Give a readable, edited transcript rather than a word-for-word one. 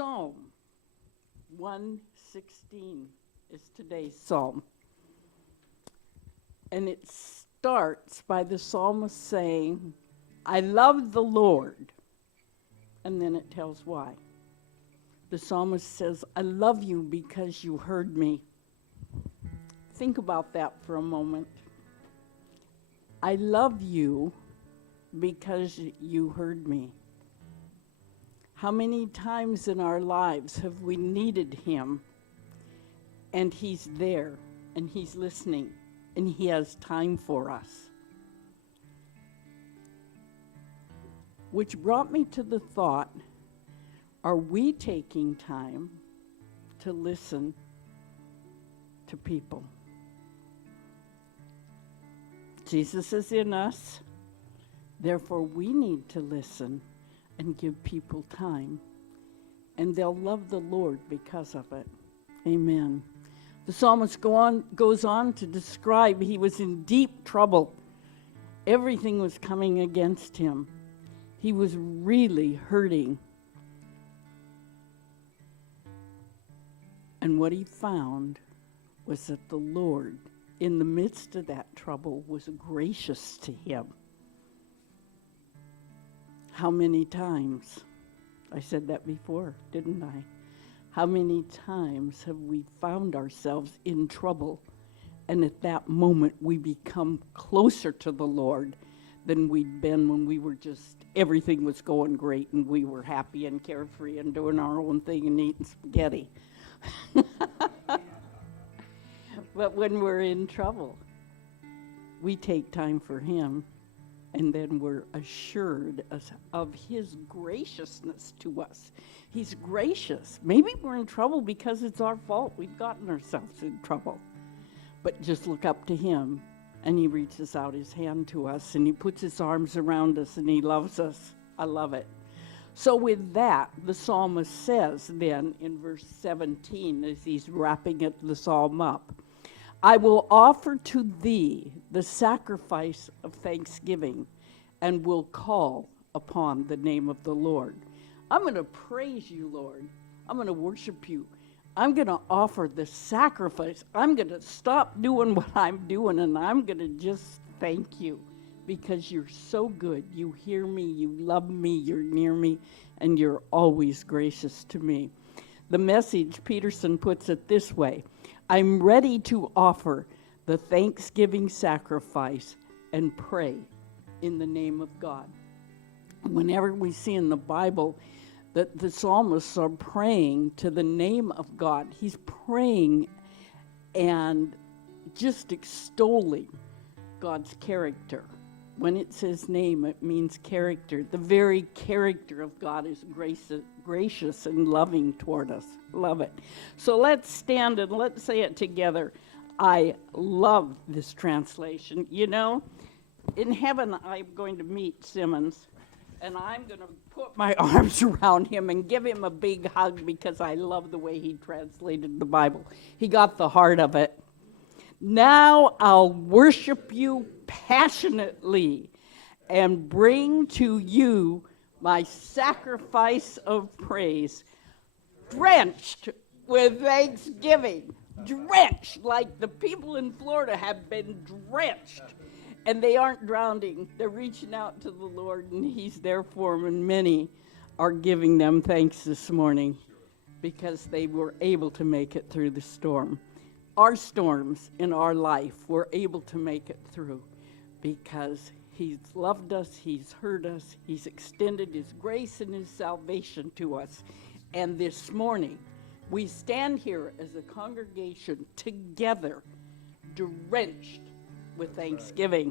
Psalm 116 is today's psalm. And it starts by the psalmist saying, I love the Lord. And then it tells why. The psalmist says, I love you because you heard me. Think about that for a moment. I love you because you heard me. How many times in our lives have we needed him, and he's there, and he's listening, and he has time for us? Which brought me to the thought, are we taking time to listen to people? Jesus is in us, therefore we need to listen and give people time, and they'll love the Lord because of it. Amen. The psalmist goes on to describe he was in deep trouble. Everything was coming against him. He was really hurting. And what he found was that the Lord, in the midst of that trouble, was gracious to him. How many times? I said that before, didn't I? How many times have we found ourselves in trouble, and at that moment we become closer to the Lord than we'd been when we were everything was going great and we were happy and carefree and doing our own thing and eating spaghetti. But when we're in trouble, we take time for him, and then we're assured of his graciousness to us. He's gracious. Maybe we're in trouble because it's our fault. We've gotten ourselves in trouble. But just look up to him, and he reaches out his hand to us, and he puts his arms around us, and he loves us. I love it. So with that, the psalmist says then in verse 17, as he's wrapping the psalm up, I will offer to thee the sacrifice of thanksgiving and will call upon the name of the Lord. I'm going to praise you, Lord. I'm going to worship you. I'm going to offer the sacrifice. I'm going to stop doing what I'm doing, and I'm going to just thank you because you're so good. You hear me, you love me, you're near me, and you're always gracious to me. The Message, Peterson puts it this way, I'm ready to offer the thanksgiving sacrifice and pray in the name of God. Whenever we see in the Bible that the psalmists are praying to the name of God, he's praying and just extolling God's character. When it says name, it means character. The very character of God is gracious and loving toward us. Love it. So let's stand and let's say it together. I love this translation. You know, in heaven, I'm going to meet Simmons, and I'm going to put my arms around him and give him a big hug because I love the way he translated the Bible. He got the heart of it. Now I'll worship you passionately and bring to you my sacrifice of praise, drenched with thanksgiving, drenched like the people in Florida have been drenched. And they aren't drowning. They're reaching out to the Lord, and he's there for them, and many are giving them thanks this morning because they were able to make it through the storm. Our storms in our life, we're able to make it through because he's loved us, he's heard us, he's extended his grace and his salvation to us. And this morning, we stand here as a congregation together, drenched with thanksgiving.